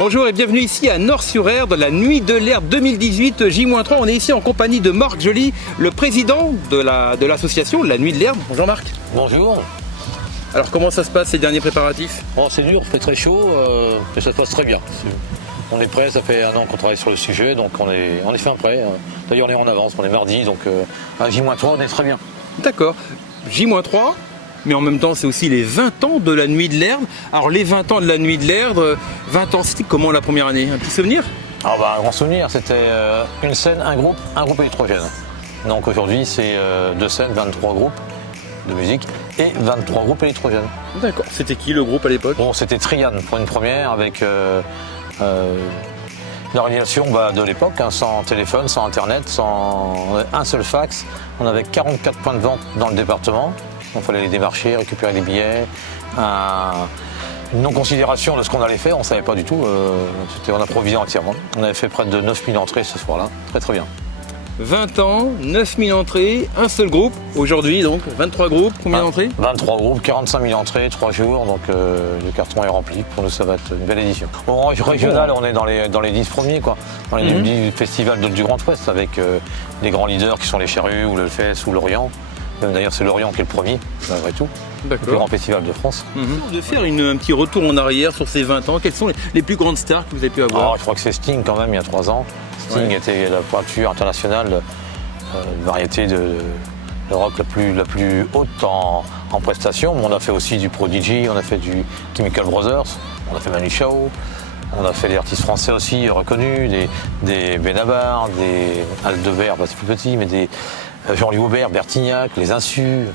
Bonjour et bienvenue ici à Nort-sur-Erdre, de la Nuit de l'Herbe 2018 J-3. On est ici en compagnie de Marc Joly, le président de l'association La Nuit de l'Herbe. Bonjour Marc. Bonjour. Alors comment ça se passe ces derniers préparatifs? C'est dur, il fait très chaud, mais ça se passe très bien. On est prêt, ça fait un an qu'on travaille sur le sujet, donc on est fin prêt. D'ailleurs on est en avance, on est mardi, donc à J-3 on est très bien. D'accord, J-3, mais en même temps c'est aussi les 20 ans de la Nuit de l'Herbe. Alors les 20 ans de la Nuit de l'Herbe, 20 ans c'était comment la première année? Un petit souvenir? Un grand souvenir, c'était une scène, un groupe électrogène. Donc aujourd'hui c'est 2 scènes, 23 groupes de musique et 23 groupes électrogènes. D'accord, c'était qui le groupe à l'époque? C'était Trian pour une première avec l'organisation de l'époque, sans téléphone, sans internet, sans un seul fax. On avait 44 points de vente dans le département. Il fallait les démarcher, récupérer des billets. Une non-considération de ce qu'on allait faire, on ne savait pas du tout. On improvisait entièrement. On avait fait près de 9000 entrées ce soir-là. Très très bien. 20 ans, 9000 entrées, un seul groupe. Aujourd'hui donc 23 groupes, combien d'entrées? 23 groupes, 45 000 entrées, 3 jours, donc le carton est rempli. Pour nous ça va être une belle édition. Au régional, on est dans les 10 premiers, quoi. Dans les 10 festivals du Grand Ouest avec les grands leaders qui sont les Charrues ou le FES ou l'Orient. D'ailleurs c'est l'Orient qui est le premier, malgré tout. Le plus grand festival de France. De faire un petit retour en arrière sur ces 20 ans, quelles sont les plus grandes stars que vous avez pu avoir? Je crois que c'est Sting quand même, il y a 3 ans. Sting était la pointure internationale, une variété de rock la plus haute en prestations. On a fait aussi du Prodigy, on a fait du Chemical Brothers, on a fait Manu Chao, on a fait des artistes français aussi reconnus, des Benabar, des Aldebert, c'est plus petit, mais des Jean-Louis Aubert, Bertignac, les Insus,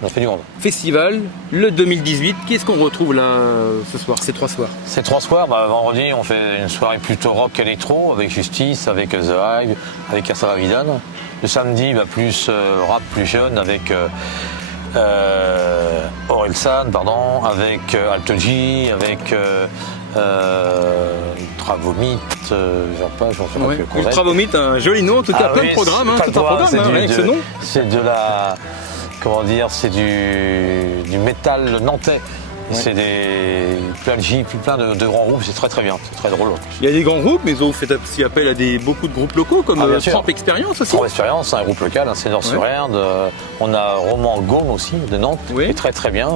on a fait du monde. Festival, le 2018, qu'est-ce qu'on retrouve là ce soir, ces 3 soirs? Ces 3 soirs, vendredi on fait une soirée plutôt rock électro avec Justice, avec The Hive, avec Asava Vidal. Le samedi, plus rap plus jeune avec Orelsan, avec Alto G, avec Ultravomit, Ultravomit, un joli nom en tout cas, plein de programmes, tout un programme avec ce nom. C'est de la, c'est du métal nantais. C'est plein de grands groupes, c'est très très bien, c'est très drôle. Il y a des grands groupes, mais vous faites aussi appel à beaucoup de groupes locaux comme Tramp Expérience aussi. Tramp Expérience, c'est un groupe local, c'est Nort-sur-Erdre. On a Roman Gaume aussi de Nantes, qui est très très bien.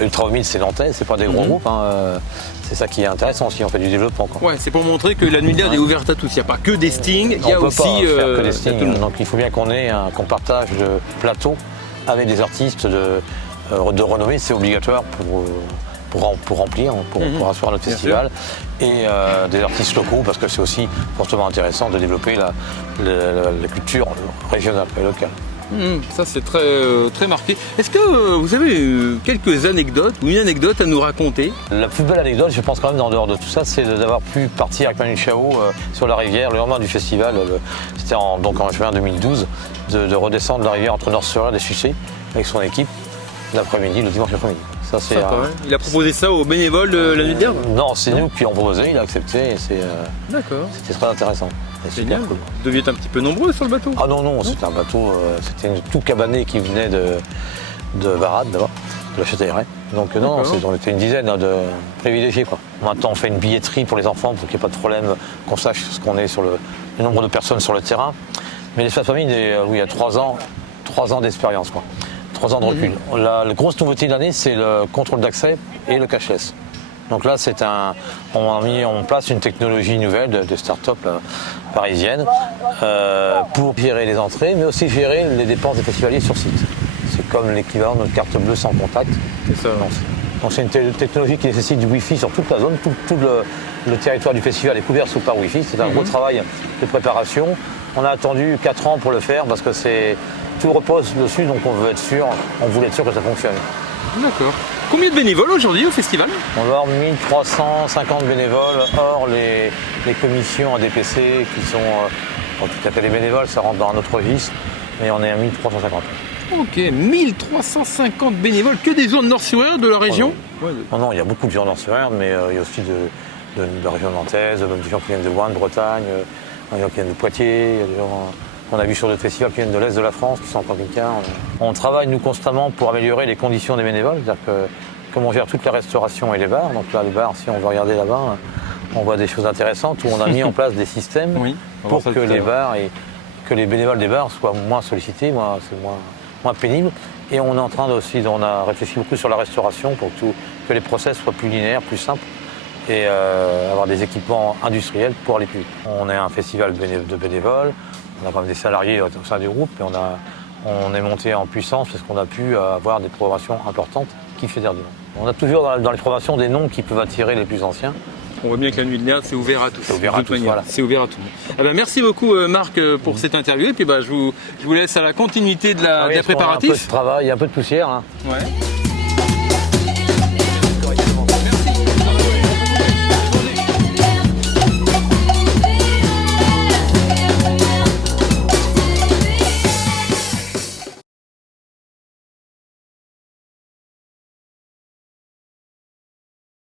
Ultravomit c'est nantais, c'est pas des gros groupes. C'est ça qui est intéressant aussi, on fait du développement. C'est pour montrer que la Nuit de l'Herbe est ouverte à tous. Il n'y a pas que des Sting, il y a aussi faire que des Sting. Donc il faut bien qu'on partage le plateau avec des artistes de renommée, c'est obligatoire pour remplir, pour asseoir notre festival, et des artistes locaux, parce que c'est aussi fortement intéressant de développer la culture régionale et locale. Ça c'est très marqué. Est-ce que vous avez quelques anecdotes ou une anecdote à nous raconter? La plus belle anecdote, je pense quand même en dehors de tout ça, c'est d'avoir pu partir avec Manu Chao sur la rivière le lendemain du festival, c'était en juin 2012, de redescendre la rivière entre Nort-sur-Erdre et Sucé avec son équipe l'après-midi, le dimanche après-midi. Ça, c'est Il a proposé ça aux bénévoles de la Nuit de l'Herbe? Non, c'est nous qui l'avons proposé, il a accepté et D'accord. C'était très intéressant. C'est bien. Cool. Vous deviez être un petit peu nombreux sur le bateau? Ah non, c'était un bateau, c'était tout cabané qui venait de Varade, d'abord, de la Châtelleraie. Donc on était une dizaine de privilégiés, quoi. Maintenant on fait une billetterie pour les enfants pour qu'il n'y ait pas de problème, qu'on sache ce qu'on est sur le nombre de personnes sur le terrain. Mais l'espace famille, il y a 3 ans d'expérience, quoi. 3 ans de recul. La grosse nouveauté de l'année, c'est le contrôle d'accès et le cashless. Donc là, on a mis en place une technologie nouvelle de start-up parisienne pour gérer les entrées, mais aussi gérer les dépenses des festivaliers sur site. C'est comme l'équivalent de notre carte bleue sans contact. C'est ça. Donc c'est une technologie qui nécessite du Wi-Fi sur toute la zone. Tout le territoire du festival est couvert sous par Wi-Fi. C'est un gros travail de préparation. On a attendu 4 ans pour le faire parce que tout repose dessus, donc on voulait être sûr que ça fonctionne. D'accord. Combien de bénévoles aujourd'hui au festival? On va avoir 1350 bénévoles, hors les commissions ADPC qui sont, tout à fait les bénévoles, ça rentre dans un autre registre, mais on est à 1350. Ok, 1350 bénévoles, que des gens de Nort-sur-Erdre, de la région? Non, il y a beaucoup de gens de Nort-sur-Erdre, mais il y a aussi de la région nantaise, des gens qui viennent de Loin, de Bretagne, des gens qui viennent de Poitiers, il y a des gens qu'on a vu sur d'autres festivals qui viennent de l'Est de la France, qui sont en camping-car. On travaille, nous, constamment pour améliorer les conditions des bénévoles, c'est-à-dire que comme on gère toute la restauration et les bars, donc là, les bars, si on veut regarder là-bas, on voit des choses intéressantes où on a mis en place des systèmes Oui, on va pour voir que ça tout à les l'heure. bars et que les bénévoles des bars soient moins sollicités, moins pénibles. Et on est en train aussi, on a réfléchi beaucoup sur la restauration pour que les process soient plus linéaires, plus simples et avoir des équipements industriels pour aller plus vite. On est un festival de bénévoles, on a quand même des salariés au sein du groupe, et on est monté en puissance parce qu'on a pu avoir des programmations importantes qui fédèrent du monde. On a toujours dans les programmations des noms qui peuvent attirer les plus anciens. On voit bien que la nuit de l'herbe, c'est ouvert à tous. C'est ouvert de à toute tous, manière. voilà. C'est ouvert à tout. Eh ben, merci beaucoup Marc pour cette interview. Et puis je vous laisse à la continuité de la, Ah oui, des parce qu'on a préparatifs. un peu de travail, un peu de poussière. Hein. Ouais.